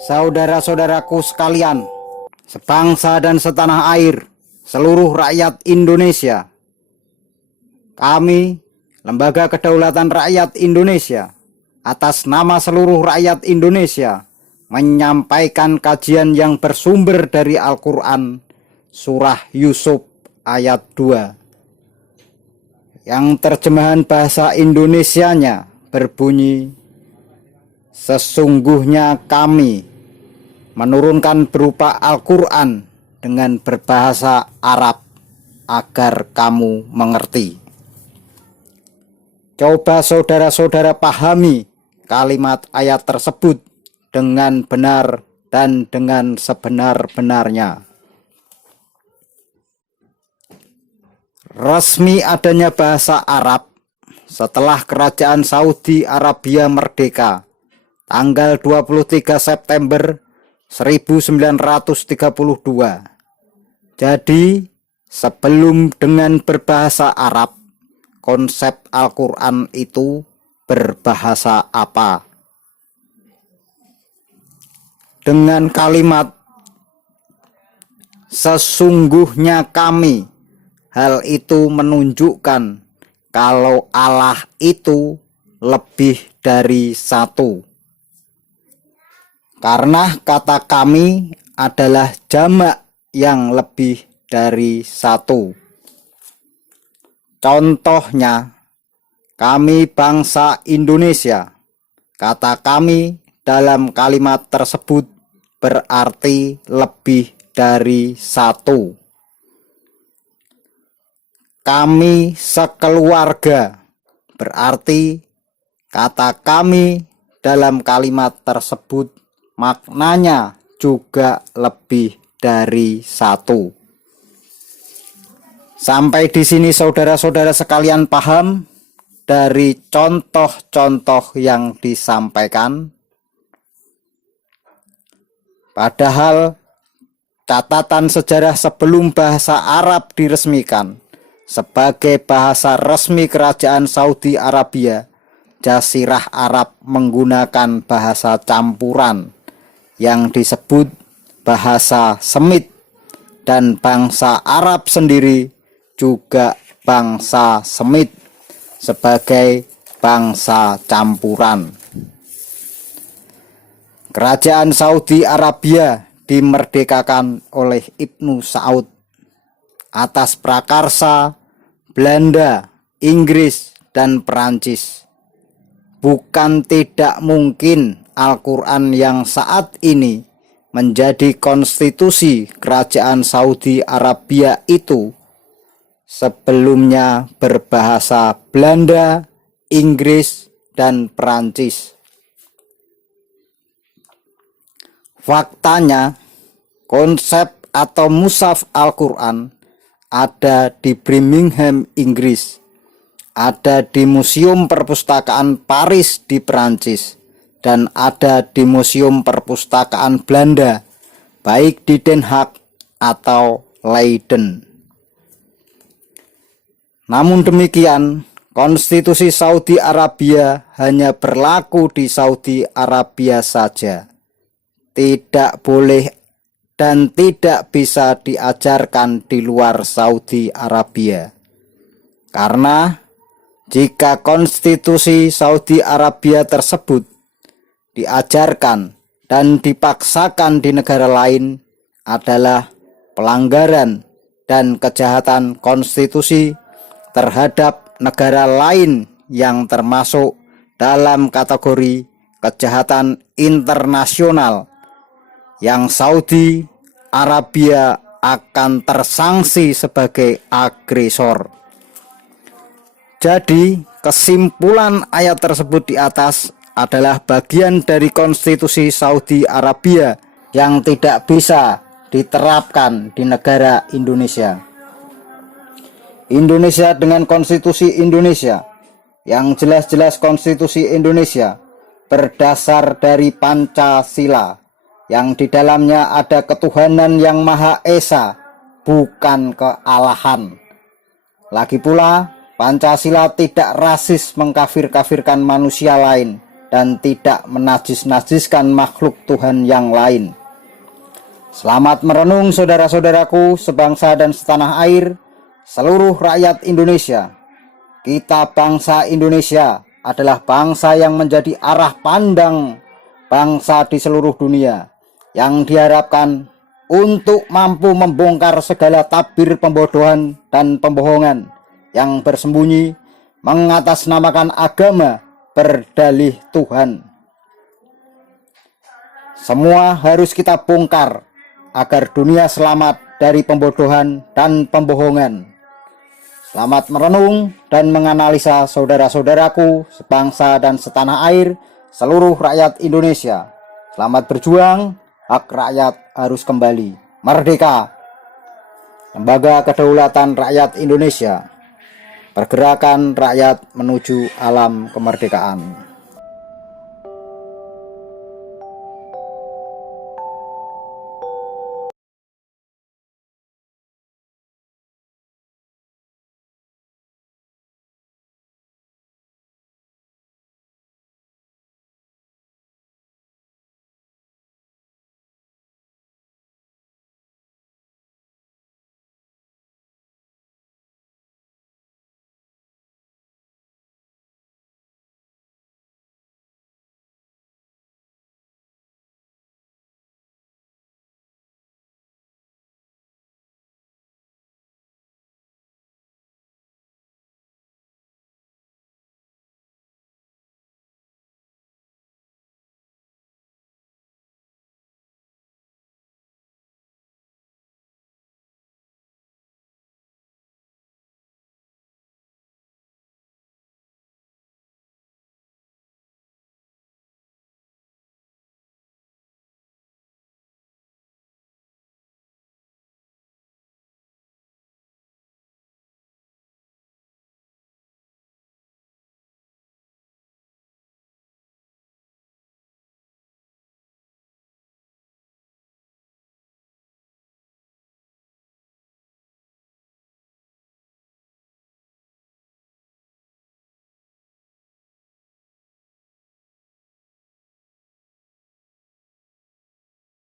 Saudara-saudaraku sekalian, sebangsa dan setanah air, seluruh rakyat Indonesia, kami, Lembaga Kedaulatan Rakyat Indonesia, atas nama seluruh rakyat Indonesia, menyampaikan kajian yang bersumber dari Al-Quran, Surah Yusuf ayat 2, yang terjemahan bahasa Indonesianya berbunyi, sesungguhnya kami menurunkan berupa Al-Quran dengan berbahasa Arab agar kamu mengerti. Coba saudara-saudara pahami kalimat ayat tersebut dengan benar dan dengan sebenar-benarnya. Resmi adanya bahasa Arab setelah Kerajaan Saudi Arabia merdeka tanggal 23 September 1932. Jadi, sebelum dengan berbahasa Arab, konsep Al-Quran itu berbahasa apa? Dengan kalimat sesungguhnya kami, hal itu menunjukkan kalau Allah itu lebih dari satu. Karena kata kami adalah jamak yang lebih dari satu. Contohnya, kami bangsa Indonesia. Kata kami dalam kalimat tersebut berarti lebih dari satu. Kami sekeluarga, berarti kata kami dalam kalimat tersebut maknanya juga lebih dari satu. Sampai di sini saudara-saudara sekalian paham dari contoh-contoh yang disampaikan. Padahal catatan sejarah sebelum bahasa Arab diresmikan sebagai bahasa resmi Kerajaan Saudi Arabia, Jazirah Arab menggunakan bahasa campuran yang disebut bahasa Semit, dan bangsa Arab sendiri juga bangsa Semit sebagai bangsa campuran. Kerajaan Saudi Arabia dimerdekakan oleh Ibnu Saud atas prakarsa Belanda, Inggris, dan Perancis. Bukan tidak mungkin Al-Quran yang saat ini menjadi konstitusi Kerajaan Saudi Arabia itu sebelumnya berbahasa Belanda, Inggris, dan Perancis. Faktanya, konsep atau mushaf Al-Quran ada di Birmingham, Inggris, ada di Museum Perpustakaan Paris di Perancis, dan ada di Museum Perpustakaan Belanda, baik di Den Haag atau Leiden. Namun demikian, konstitusi Saudi Arabia hanya berlaku di Saudi Arabia saja. Tidak boleh dan tidak bisa diajarkan di luar Saudi Arabia. Karena jika konstitusi Saudi Arabia tersebut diajarkan dan dipaksakan di negara lain adalah pelanggaran dan kejahatan konstitusi terhadap negara lain yang termasuk dalam kategori kejahatan internasional yang Saudi Arabia akan tersanksi sebagai agresor. Jadi, kesimpulan ayat tersebut di atas adalah bagian dari konstitusi Saudi Arabia yang tidak bisa diterapkan di negara Indonesia. Indonesia dengan konstitusi Indonesia, yang jelas-jelas konstitusi Indonesia berdasar dari Pancasila, yang di dalamnya ada ketuhanan yang Maha Esa, bukan kealahan. Lagi pula, Pancasila tidak rasis mengkafir-kafirkan manusia lain, dan tidak menajis-najiskan makhluk Tuhan yang lain. Selamat merenung saudara-saudaraku sebangsa dan setanah air, seluruh rakyat Indonesia. Kita bangsa Indonesia adalah bangsa yang menjadi arah pandang bangsa di seluruh dunia, yang diharapkan untuk mampu membongkar segala tabir pembodohan dan pembohongan yang bersembunyi mengatasnamakan agama berdalih Tuhan. Semua harus kita bongkar agar dunia selamat dari pembodohan dan pembohongan. Selamat merenung dan menganalisa saudara-saudaraku sebangsa dan setanah air, seluruh rakyat Indonesia. Selamat berjuang, hak rakyat harus kembali. Merdeka! Lembaga Kedaulatan Rakyat Indonesia. Pergerakan rakyat menuju alam kemerdekaan.